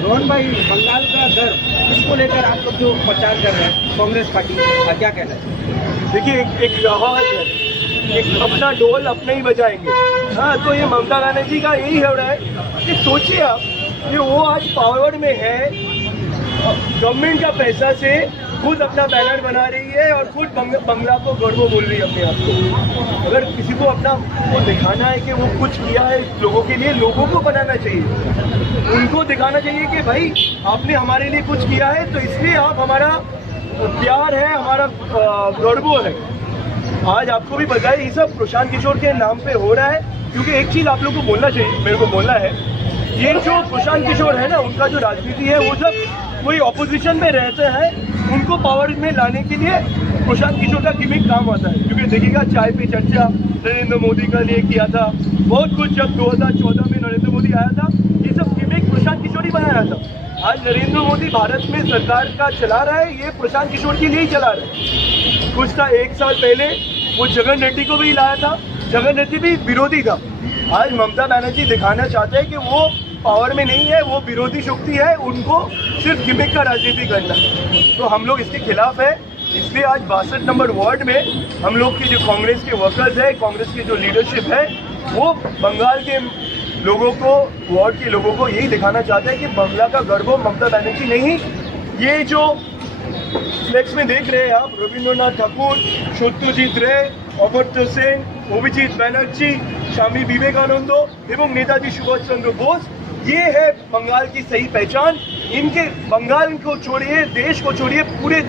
रोहन भाई, बंगाल का दर इसको लेकर आप लोग जो प्रचार कर रहे हैं कांग्रेस पार्टी का, क्या कहना है? देखिए, एक कहावत है, एक अपना ढोल अपने ही बजाएंगे। हाँ, तो ये ममता बनर्जी का यही हो रहा है कि सोचिए आप कि वो आज पावर में है, गवर्नमेंट का पैसा से खुद अपना बैनर बना रही है और खुद बंगला को गौरव बोल रही है अपने आप को। अगर किसी को अपना वो दिखाना है कि वो कुछ किया है लोगों के लिए, लोगों को बनाना चाहिए, उनको दिखाना चाहिए कि भाई आपने हमारे लिए कुछ किया है, तो इसलिए आप हमारा प्यार है, हमारा गौरव है। आज आपको भी पता है ये सब प्रशांत किशोर के नाम पे हो रहा है, क्योंकि एक चीज़ आप लोग को बोलना चाहिए, मेरे को बोलना है, ये जो प्रशांत किशोर है ना, उनका जो राजनीति है, वो जब कोई ऑपोजिशन में रहते हैं, उनको पावर में लाने के लिए प्रशांत किशोर का गिमिक काम आता है। क्योंकि देखिएगा, चाय पे चर्चा नरेंद्र मोदी का लिए किया था, बहुत कुछ जब 2014 में नरेंद्र मोदी आया था, ये सब गिमिक प्रशांत किशोर ही बनाया था। आज नरेंद्र मोदी भारत में सरकार का चला रहा है, ये प्रशांत किशोर के लिए ही चला रहा है। कुछ था, 1 साल पहले वो जगन रेड्डी को भी लाया था, जगन रेड्डी भी विरोधी था। आज ममता बनर्जी दिखाना चाहते हैं कि वो पावर में नहीं है, वो विरोधी शक्ति है, उनको सिर्फ गिमिक का राजनीति करना है। तो हम लोग इसके खिलाफ है। इसलिए आज 62 नंबर वार्ड में हम लोग के जो कांग्रेस के वर्कर्स है, कांग्रेस की जो लीडरशिप है, वो बंगाल के लोगों को, वार्ड के लोगों को यही दिखाना चाहते हैं कि बंगला का गर्व ममता बनर्जी नहीं। ये जो फ्लेक्स में देख रहे हैं आप, रविंद्रनाथ ठाकुर, सत्यजीत रे, अमर्त्य सेन, अभिजीत बैनर्जी, स्वामी विवेकानंद एवं नेताजी सुभाष चंद्र बोस, ये है बंगाल की सही पहचान। इनके बंगाल को छोड़िए, देश को छोड़िए, पूरे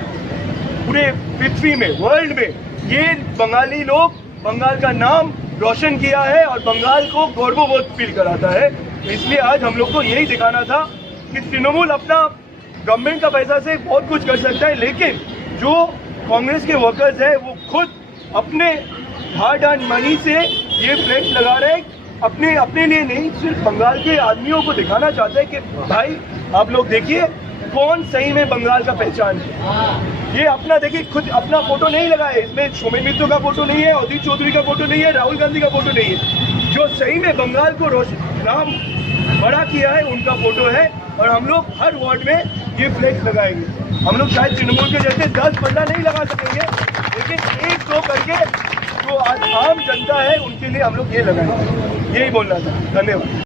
पृथ्वी में, वर्ल्ड में ये बंगाली लोग बंगाल का नाम रोशन किया है और बंगाल को गौरवबोध फील कराता है। इसलिए आज हम लोग को यही दिखाना था कि तृणमूल अपना गवर्नमेंट का पैसा से बहुत कुछ कर सकता है, लेकिन जो कांग्रेस के वर्कर्स है वो खुद अपने हार्ड अर्न मनी से ये फ्लैक्स लगा रहे हैं, अपने लिए नहीं, सिर्फ बंगाल के आदमियों को दिखाना चाहते हैं कि भाई आप लोग देखिए कौन सही में बंगाल का पहचान है। ये अपना देखिए, खुद अपना फोटो नहीं लगाए, इसमें सोमेन मित्तल का फोटो नहीं है, अदित चौधरी का फोटो नहीं है, राहुल गांधी का फोटो नहीं है। जो सही में बंगाल को नाम बड़ा किया है उनका फोटो है, और हम लोग हर वार्ड में ये फ्लैक्स लगाएंगे। हम लोग शायद तृणमूल के जैसे 10-15 नहीं लगा सकेंगे, लेकिन 1-2 करके जो आज आम जनता है उनके लिए हम लोग ये लगाएंगे। यही बोलना था। धन्यवाद।